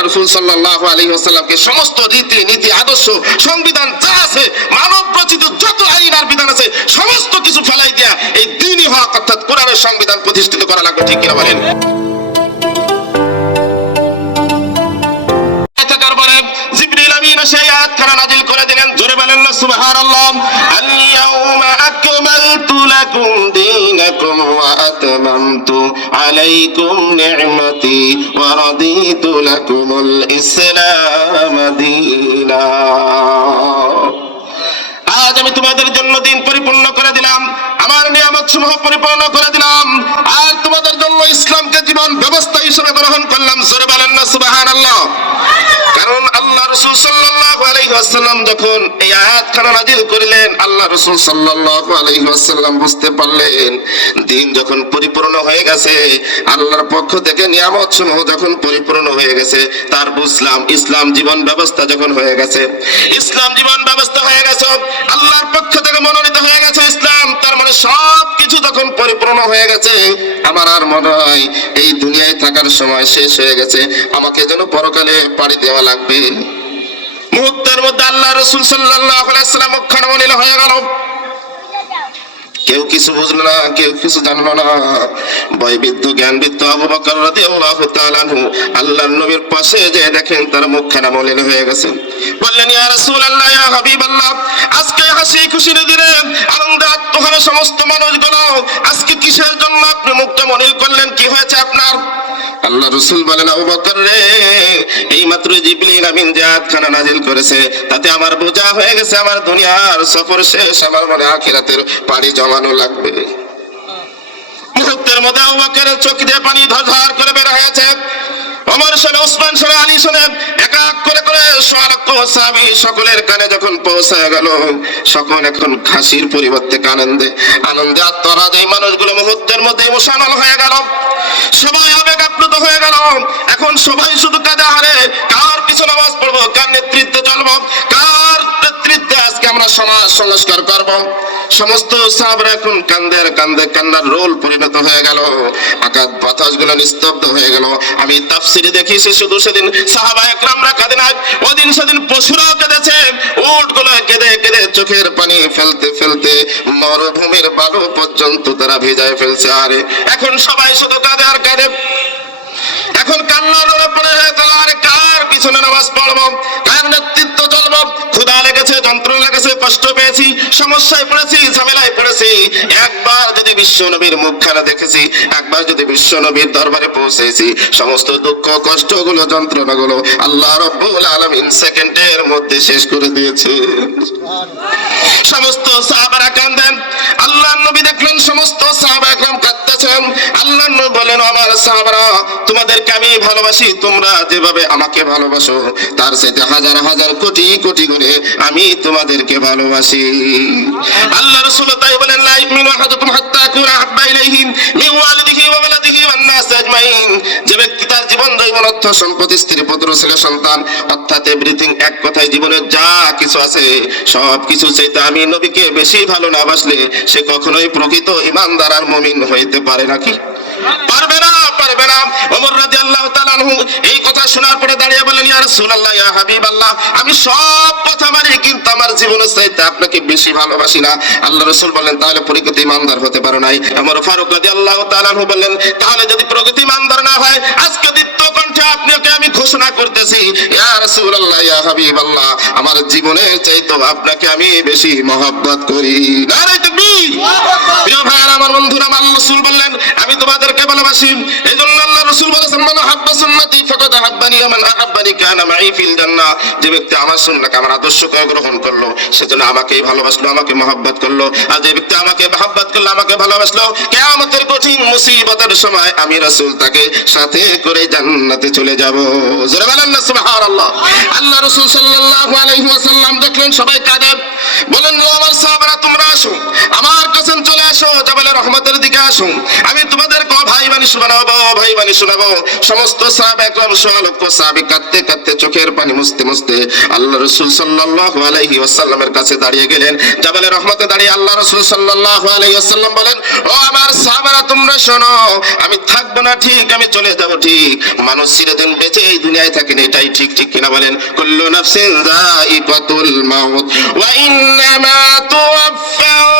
আল্লাহ রসুল সাল্লাহ আলী আসাল্লামকে সমস্ত রীতি নীতি আদর্শ সংবিধান যা আছে, মানব রচিত যত আইন আর বিধান আছে, সমস্ত কিছু ফেলাই দিয়া এই দিনই হক অর্থাৎ কোরআনের সংবিধান প্রতিষ্ঠিত করা লাগবে, ঠিক কিনা বলেন? আমিন এসে এই আয়াতখানা নাযিল করে দিলেন, জোরে বলেন না, সুবহানাল্লাহ আল আলাইকুম নি'মাতি ওয়া রাদিতু লাকুমুল ইসলাম দীনা আজ আমি তোমাদের জন্য দিন পরিপূর্ণ করে দিলাম, আমার নিয়ামত সমূহ পরিপূর্ণ করে দিলাম, আর তোমাদের জন্য ইসলামকে জীবন ব্যবস্থা হিসেবে গ্রহণ করলাম। জোরে বলেন না কারণ আল্লাহ রসুল সাল্লাল্লাহু আলাইহি ওয়াসাল্লাম যখন এই আয়াতখানা নাযিল করিলেন, আল্লাহ রসুল সাল্লাল্লাহু আলাইহি ওয়াসাল্লাম বুঝতে পারলেন, দিন যখন পরিপূর্ণ হয়ে গেছে, আল্লাহর পক্ষ থেকে নিয়ামত সমূহ যখন পরিপূর্ণ হয়ে গেছে, তার বুঝলাম ইসলাম জীবন ব্যবস্থা যখন হয়ে গেছে। ইসলাম জীবন ব্যবস্থা হয়ে গেছে, আল্লাহর পক্ষ থেকে মনোনীত হয়ে গেছে ইসলাম, তার মানে সব কিছু যখন পরিপূর্ণ হয়ে গেছে, আমার আর মনে হয় এই দুনিয়ায় থাকার সময় শেষ হয়ে গেছে, আমাকে যেন পরকালে পাড়ি দেওয়া লাগবে। মুহূর্তের মধ্যে আল্লাহ রসুল সাল্লাহ আলাইসাল্লাম অক্ষণমলিল হয়ে গেল। কেউ কিছু বুঝলো না, কেউ কিছু জানলো না। বয়বিদ্য জ্ঞানবিদ্য আবু বকর রাদিয়াল্লাহু তাআলা আনহু আল্লাহর নবীর পাশে যে দেখেন, তার মুখখানা মলিন হয়ে গেছে। বললেন, ইয়া ইয়া আজকে হাসি খুশির দিনে আনন্দে আত্মহারা সমস্ত মানুষগুলো আজকে কিসের জন্য আপনি মুখটা মলিন করলেন? কি হয়েছে আপনার? আল্লাহ রসুল বলেন, আবু রে, এই মাত্র জিবরিল আমিন যে আয়াতখানা নাজিল করেছে, তাতে আমার বোঝা হয়ে গেছে, আমার দুনিয়ার সফর শেষ, আমার মনে আখিরাতের পাড়ি জমানো লাগবে। মুহূর্তের মধ্যে খাসির পরিবর্তে আনন্দে আনন্দে এই মানুষগুলো মুহূর্তের মধ্যে হয়ে গেল। সবাই আবেগ আপ্লুত হয়ে গেল। এখন সবাই শুধু কাঁদে হারে, কার পিছনে নামাজ পড়ব, কার নেতৃত্বে চলবো, কার আমরা সমাজ সংস্কার করব। সমস্ত সাহাবরা এখন কান্দের কান্দে, কান্নার রোল পরিণত হয়ে গেল। আকাশ নিস্তব্ধ হয়ে গেল। আমি তাফসিরে দেখিছি শুধু সেদিন সাহাবা একরামরা কাঁদে না ওদিন সেদিন পশুরাও কেঁদেছে। গুলো কেঁদে কেঁদে চোখের পানি ফেলতে ফেলতে মরুভূমির বালু পর্যন্ত তারা ভেজায় ফেলছে। আরে, এখন সবাই শুধু কাঁদে আর কাঁদে। এখন কান্নার পড়ে গেল। আরে কার পিছনে নামাজ পড়ব কার নেতৃত্ব চলবো ক্ষুধা লেগেছে যন্ত্রণা লেগেছে কষ্ট পেয়েছি সমস্যায় পড়েছি ঝামেলায় পড়েছি। একবার যদি বিশ্ব নবীর মুখ খেলা দেখেছি একবার যদি বিশ্ব নবীর দরবারে পৌঁছেছি সমস্ত দুঃখ কষ্টগুলো কষ্টগুলো যন্ত্রণাগুলো আল্লাহ রব্বুল আলমিন সেকেন্ডের মধ্যে শেষ করে দিয়েছে। সমস্ত সাহাবারা কান্দেন আল্লাহ নবী দেখলেন সমস্ত সাহাবা একরাম আল্লাহ বলেন, আমার সাহাবারা, তোমাদেরকে আমি ভালোবাসি, তোমরা যেভাবে আমাকে ভালোবাসো, তার সাথে হাজার হাজার কোটি কোটি করে আমি তোমাদেরকে ভালোবাসি। আল্লাহ রসুল তাই বলেন, লা মিনু আহাদুকুম হাত্তা কুরা যে ব্যক্তি তার জীবন দৈবন অর্থ, সম্পত্তি, স্ত্রী, পুত্র, ছেলে, সন্তান, অর্থাৎ এভরিথিং এক কথায় জীবনের যা কিছু আছে সব কিছু চাইতে আমি নবীকে বেশি ভালো না বাসলে সে কখনোই প্রকৃত ইমানদার আর মমিন হইতে পারে নাকি পারবে না। না ওমর এই কথা শোনার পরে দাঁড়িয়ে বলেন ইয়া আমি সব কথা কিন্তু আমার জীবনের চাইতে আপনাকে বেশি ভালোবাসি না। আল্লাহ তাহলে ইমানদার হতে পারো নাই। ওমর ফারুক তাহলে যদি ইমানদার না হয়, আজকে কণ্ঠে আপনাকে আমি ঘোষণা করতেছি, ইয়া আমার জীবনের চাইতে আপনাকে আমি বেশি মহব্বত করি। নারে প্রিয় ভাই আমার বন্ধুরা আল্লাহ রাসূল বললেন, আমি তোমাদেরকে ভালোবাসি। এই জন্য আল্লাহ রসুল বলেছেন, মান হাব্বা সুন্নতি ফাকাদ হাব্বানি ওয়া আহাব্বানি কানা মাই ফিল জান্নাহ। যে ব্যক্তি আমার সুন্নাহকে আমার আদর্শকে গ্রহণ করল, সেজন্য আমাকেই ভালোবাসলো, আমাকে মহব্বত করল। আর যে ব্যক্তি আমাকে মহব্বত করল, আমাকে ভালোবাসলো, কিয়ামতের কঠিন মুসিবতের সময় আমি রাসূল তাকে সাথে করে জান্নাতে চলে যাব। জোরে বলেন না, সুবহানাল্লাহ। আল্লাহ রাসূল সাল্লাল্লাহু আলাইহি ওয়াসাল্লাম দেখলেন, সবাই কাঁদে। বলেন ও আমার সাহাবারা, তোমরা আসো। আমার কাছে চলে আসো জাবালে রহমতের দিকে আসো। আমি তোমাদের ভাই বাণী শোনাবো ভাই বাণী শোনাবো। সমস্ত সাহাবা একদম সোয়া লক্ষ লক্ষ সাহাবী কাঁদতে কাঁদতে চোখের পানি মুছতে মুছতে আল্লাহ রসুল সাল্লাল্লাহু আলাইহি ওয়াসাল্লামের কাছে দাঁড়িয়ে গেলেন। জাবালে রহমতে দাঁড়িয়ে আল্লাহ রসুল সাল্লাল্লাহু আলাইহি ওয়াসাল্লাম বলেন, ও আমার সাহাবারা, তোমরা শোনো, আমি থাকব না ঠিক, আমি চলে যাব ঠিক। মানুষ চিরদিন বেঁচে এই দুনিয়ায় থাকেন এটাই ঠিক ঠিক কিনা বলেন? কুল্লু নাফসিন যায়িকাতুল মাউত, ওয়া ইন্নামা তুওয়াফাউনা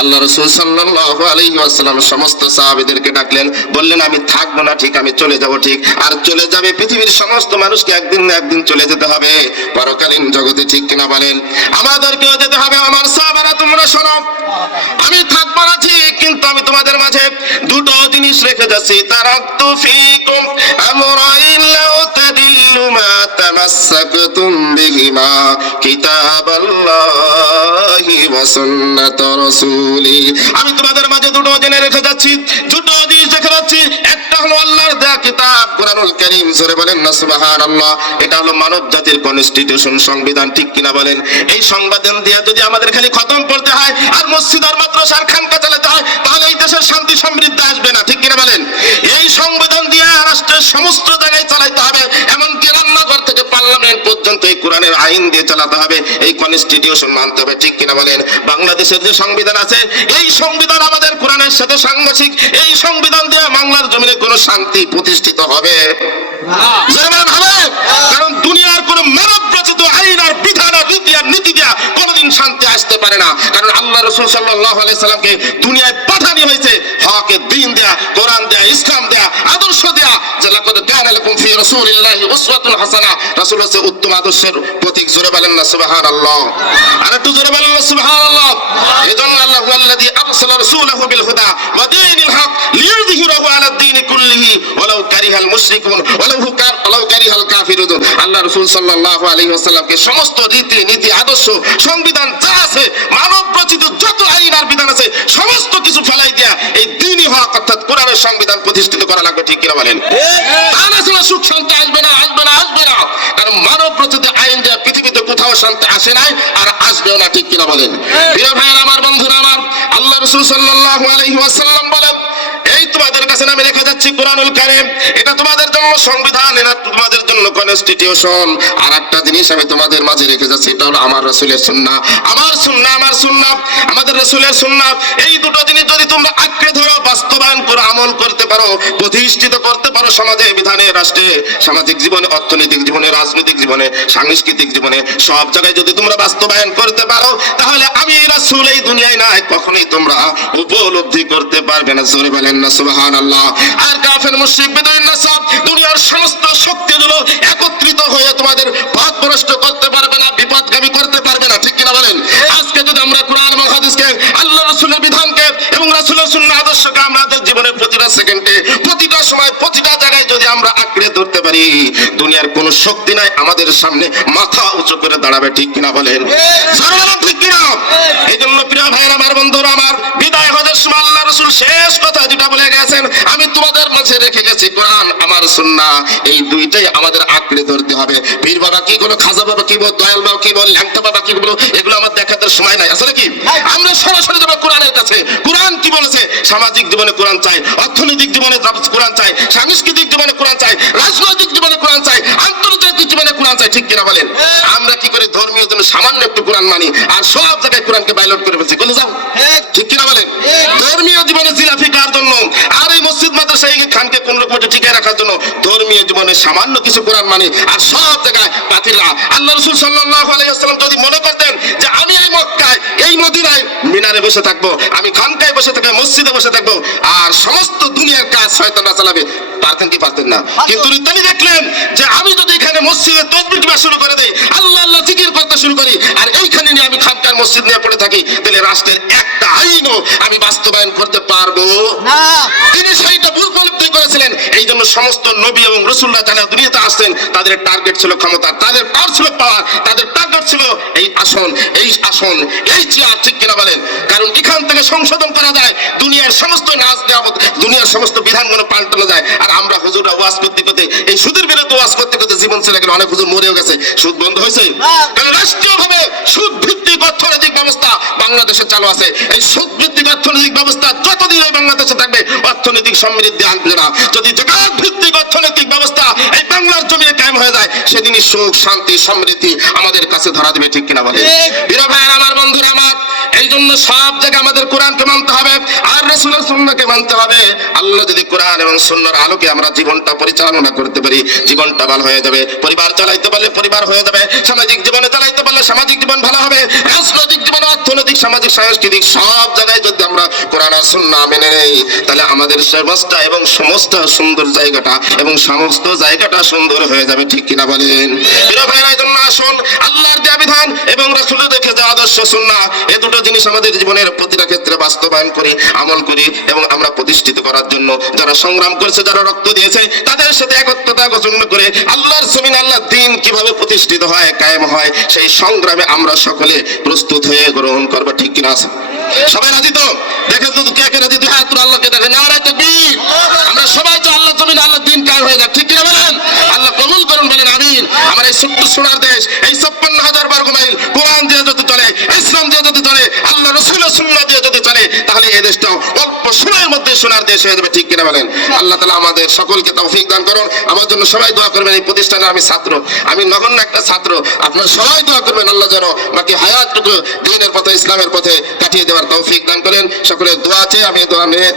আল্লাহ রসুল ওয়াসাল্লাম সমস্ত সাহাবীদেরকে ডাকলেন, বললেন, আমি থাকব না, ঠিক, আমি চলে যাব, ঠিক, আর চলে যাবে পৃথিবীর সমস্ত মানুষকে একদিন না একদিন চলে যেতে হবে। পরকালীন জগতে ঠিক কিনা বলেন, আমাদেরকেও যেতে হবে, আমার সাহাবারা তোমরা শোনো, আমি থাকব না, ঠিক, কিন্তু আমি তোমাদের মাঝে দুটো জিনিস রেখে যাচ্ছি। তারাক্তু ফিকুম আমরাইন লাউ তাদিল্লু মা তামাসসাকতুম বিহিমা কিতাবাল্লাহি আমি তোমাদের মাঝে দুটো জেনে রেখে যাচ্ছি, দুটো জিনিস রেখে যাচ্ছি। একটা হলো আল্লাহর দেয়া কিতাব, কোরআনুল কারীম বলেন না এটা হলো মানব জাতির কনস্টিটিউশন সংবিধান, ঠিক কিনা বলেন? এই সংবিধান দিয়ে যদি আমাদের খালি খতম করতে হয় আর মসজিদ আর চালাতে হয়, তাহলে এই দেশের শান্তি সমৃদ্ধি আসবে না, ঠিক কিনা বলেন? এই সংবিধান দিয়ে রাষ্ট্রের সমস্ত জায়গায় চালাইতে হবে, এমনকি কোরআনের আইন দিয়ে চালাতে হবে এই কনস্টিটিউশন মানতে হবে ঠিক কিনা বলেন? বাংলাদেশের যে সংবিধান আছে এই সংবিধান আমাদের কোরআনের সাথে সাংঘর্ষিক এই সংবিধান দিয়ে বাংলার জমিনে কোনো শান্তি প্রতিষ্ঠিত হবে? কারণ দুনিয়ার কোনো মানব রচিত আইন আর বিধান আর রীতি আর নীতি দেয়া কোনোদিন শান্তি আসতে পারে না। কারণ আল্লাহ রসুল সাল্লাহ সাল্লামকে দুনিয়ায় পাঠানি হয়েছে। হকে দিন দেয়া, কোরআন দেয়া, ইসলাম দেয়া, আদর্শ দেয়া যে লাকাদ কানা লাকুম ফি রাসূলিল্লাহি উসওয়াতুন হাসানাহ রাসূল হচ্ছে উত্তম আদর্শের প্রতীক। জোরে বলেন না, সুবহানাল্লাহ। আর একটু জোরে বলেন না, সুবহানাল্লাহ। এজন্য আল্লাহ হুয়াল্লাযী আরসালা রাসূলাহু বিল হুদা ওয়া দীনিল হক লিইয়ুযহিরাহু আলা দ্বীন কুল্লিহি ওয়ালাউ কারিহাল মুশরিকুন ওয়ালাউ কার ওয়ালাউ কারিহাল কাফিরুন আল্লাহ রাসূল সাল্লাল্লাহু আলাইহি ওয়াসাল্লামকে সমস্ত রীতি, নীতি, আদর্শ, সংবিধান যা আছে, মানব রচিত যত আইন আর বিধান আছে, সমস্ত কিছু ফেলাই দেয়া এই দিনই হক, অর্থাৎ কোরআনের সংবিধান প্রতিষ্ঠিত করা লাগবে, ঠিক কিনা বলেন? তা না ছাড়া সুখ শান্তি আসবে না আসবে না আসবে না। কারণ মানব রচিত আইন দেয়া পৃথিবীতে কোথাও শান্তি আসে নাই আর আসবেও না, ঠিক কিনা বলেন? প্রিয় ভাইয়ের, আমার বন্ধুরা, আমার আল্লাহ রসুল সাল্লাল্লাহু আলাইহি ওয়াসাল্লাম বলেন আমি রেখে যাচ্ছি কোরআনুল কারিম। এটা তোমাদের জন্য সংবিধান, এটা তোমাদের জন্য কনস্টিটিউশন আর একটা জিনিস আমি তোমাদের মাঝে রেখে যাচ্ছি, এটা হলো আমার রসুলের সুন্নাহ। আমার সুন্নাহ আমার সুন্নাহ, আমাদের রসুলের সুন্নাহ। এই দুটো জিনিস যদি তোমরা আঁকড়ে ধরো, বাস্তবায়ন করে, আমল করতে পারো, প্রতিষ্ঠিত করতে পারো সমাজে, বিধানে, রাষ্ট্রে, সামাজিক জীবনে, অর্থনৈতিক জীবনে, রাজনৈতিক জীবনে, সাংস্কৃতিক জীবনে, সব জায়গায় যদি তোমরা বাস্তবায়ন করতে পারো, তাহলে আমি রাসূল এই দুনিয়ায় নাই, কখনোই তোমরা উপলব্ধি করতে পারবে না। জোরে বলেন না, সুবহানাল্লাহ। আর কাফের মুশরিক বেদুইন নাসাব দুনিয়ার সমস্ত শক্তিগুলো একত্রিত হয়ে তোমাদের পথ ভ্রষ্ট করতে পারবে না বিপদগামী করতে পারবে না। ঠিক কিনা বলেন? আজকে যদি আমরা কোরআন এবং হাদিসকে আল্লাহ রাসূলের বিধানকে এবং রাসূলের সুন্নাহ আদর্শকে আমাদের জীবনের প্রতিটা সেকেন্ডে প্রতিটা সময় প্রতিটা জায়গায় যদি আমরা আঁকড়ে ধরতে পারি দুনিয়ার কোন শক্তি নাই আমাদের সামনে মাথা উঁচু করে দাঁড়াবে ঠিক কিনা বলেন? ঠিক। কিনা? এই জন্য প্রিয় ভাইয়ের আমার বন্ধুরা আমার বিদায় সময় আল্লাহ রসুল শেষ কথা যেটা বলে গেছেন আমি তোমাদের মাঝে রেখে গেছি। কোরআন আমার সুন্না এই দুইটাই আমাদের আঁকড়ে ধরতে হবে। পীর বাবা কি বলো খাজা বাবা কি বল দয়াল বাবা কি বল ল্যাংটা বাবা কি বলো এগুলো আমার দেখাতে সময় নাই। আসলে কি আমরা সরাসরি যাব কোরআনের কাছে। কোরআন কি বলেছে? সামাজিক জীবনে কোরআন চাই অর্থনৈতিক জীবনে কোরআন চাই সাংস্কৃতিক জীবনে কোরআন চাই রাজনৈতিক জীবনে কোরআন চাই আন্তর্জাতিক জীবনে কোরআন চাই ঠিক কিনা বলেন? আমরা কি করে ধর্মীয় জন্য সামান্য একটু কোরআন মানি আর সব জায়গায় কোরআনকে বাইলট করে ফেলছি। কোন যাও? বলেন ধর্মীয় জীবনে জিলাফি কার জন্য। এই খানকে কোন রকম রাখার জন্য ধর্মীয় জীবনে সামান্য কিছু কোরআন মানে আর সব জায়গায় আল্লাহ রসুল সাল্লাল্লাহু আলাইহি ওয়াসাল্লাম যদি মনে করতেন যে আমি এই মক্কায় এই মদিনায় মিনারে বসে থাকব আমি খানকায় বসে থাকব মসজিদে বসে থাকব আর সমস্ত দুনিয়ার কাজ শয়তানরা চালাবে পারতেন কি পারতেন না? কিন্তু তিনি দেখলেন যে আমি যদি এখানে মসজিদে টিপা শুরু করে দেই আল্লাহ আল্লাহ জিকির করতে শুরু করি আর এইখানে নিয়ে আমি খানকার মসজিদ নিয়ে পড়ে থাকি তাহলে রাষ্ট্রের একটা আইনও আমি বাস্তবায়ন করতে পারব। না। তিনি সেইটা উপলব্ধি করেছিলেন। এই জন্য সমস্ত নবী এবং রসুল্লাহ যারা দুনিয়াতে আসছেন তাদের টার্গেট ছিল ক্ষমতা তাদের পাওয়ার ছিল পাওয়ার তাদের টার্গেট ছিল এই আসন এই আসন এই চেয়ার ঠিক কিনা বলেন? কারণ এখান থেকে সংশোধন করা যায় দুনিয়ার সমস্ত নাচ নিয়ামত দুনিয়ার সমস্ত বিধানগুলো পাল্টানো যায়। আর আমরা হুজুররা ওয়াজ করতে করতে এই সুদের বিরুদ্ধে ওয়াজ করতে করতে জীবন ছেলে গেলে অনেক হুজুর মরেও গেছে। সুদ বন্ধ হয়েছে? কারণ রাষ্ট্রীয়ভাবে সুদ ভিত্তিক অর্থনৈতিক বাংলাদেশে চালু আছে। এই সুদ ভিত্তিক অর্থনৈতিক ব্যবস্থা যতদিন এই বাংলাদেশে থাকবে? অর্থনৈতিক সমৃদ্ধি আনবে না। যদি জগৎ ভিত্তিক অর্থনৈতিক ব্যবস্থা এই বাংলার জমিনে কায়েম হয়ে যায় সেদিনই সুখ শান্তি সমৃদ্ধি আমাদের কাছে ধরা দেবে ঠিক কিনা বলে বীর ভাইয়ের আমার বন্ধুরা আমার এই জন্য সব জায়গায় আমাদের কোরআনকে মানতে হবে আর রসুলের সুন্নাকে মানতে হবে। আল্লাহ যদি কোরআন এবং সুন্নার আলোকে আমরা জীবনটা পরিচালনা করতে পারি, জীবনটা ভালো হয়ে যাবে। পরিবার চালাইতে পারলে পরিবার হয়ে যাবে, সামাজিক জীবনে চালাইতে পারলে সামাজিক জীবন ভালো হবে, রাজনৈতিক জীবন অর্থনৈতিক, সামাজিক, সাংস্কৃতিক সব জায়গায় যদি আমরা কোরআন আর সুন্নাহ মেনে নেই, তাহলে আমাদের সমাজটা এবং সমস্ত সুন্দর জায়গাটা এবং সমস্ত জায়গাটা সুন্দর হয়ে যাবে, ঠিক কিনা বলেন? প্রিয় ভাইরা জন্য আসুন, আল্লাহর দেয়া বিধান এবং রাসূলের দেখে যে আদর্শ সুন্নাহ এই দুটো জিনিস আমাদের জীবনের প্রতিটা ক্ষেত্রে বাস্তবায়ন করি, আমল করি এবং আমরা প্রতিষ্ঠিত করার জন্য যারা সংগ্রাম করেছে, যারা রক্ত দিয়েছে, তাদের সাথে একত্রতা গঠন করে আল্লাহর জমিন, আল্লাহর দিন কীভাবে প্রতিষ্ঠিত হয়, কায়েম হয়, সেই সংগ্রামে আমরা সকলে প্রস্তুত হয়ে গ্রহণ করব, ঠিক কিনা আছে? সবাই রাজি তো? দেখেন তো কে কে রাজি? দুই হাত আল্লাহকে নারায় তাকবীর। আমরা সবাই তো আল্লাহ জমিন আল্লাহ দিন কায়েম হয়ে যাক, ঠিক কিনা বলেন? আল্লাহ কবুল করুন বলেন, আমিন। আমার এই ছোট্ট সোনার দেশ, এই ছাপ্পান্ন হাজার বর্গ মাইল, কোরআন দিয়ে যদি ইসলাম দিয়ে যদি চলে, আল্লাহ রসুলের সুন্নাহ দিয়ে যদি চলে, তাহলে এই দেশটা অল্প সময়ের মধ্যে সোনার দেশ হয়ে যাবে, ঠিক কিনা বলেন? আল্লাহ তালা আমাদের সকলকে তৌফিক দান করুন। আমার জন্য সবাই দোয়া করবেন, এই প্রতিষ্ঠানে আমি ছাত্র। আমি নগণ্য একটা ছাত্র। আপনারা সবাই দোয়া করবেন, আল্লাহ যেন বাকি হায়াতটুকু দিনের পথে, ইসলামের পথে কাটিয়ে দেওয়ার তৌফিক দান করেন। সকলের দোয়া আছে, আমি দোয়া নিয়ে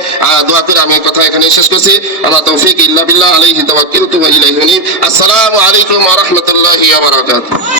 দোয়া করে আমি কথা এখানে শেষ করছি। আমার তৌফিক ইল্লা বিল্লাহ, আলাইহি তাওয়াক্কালতু ওয়া ইলাইহি আসসালামু আলাইকুম ওয়া রাহমাতুল্লাহি ওয়া বারাকাতুহু।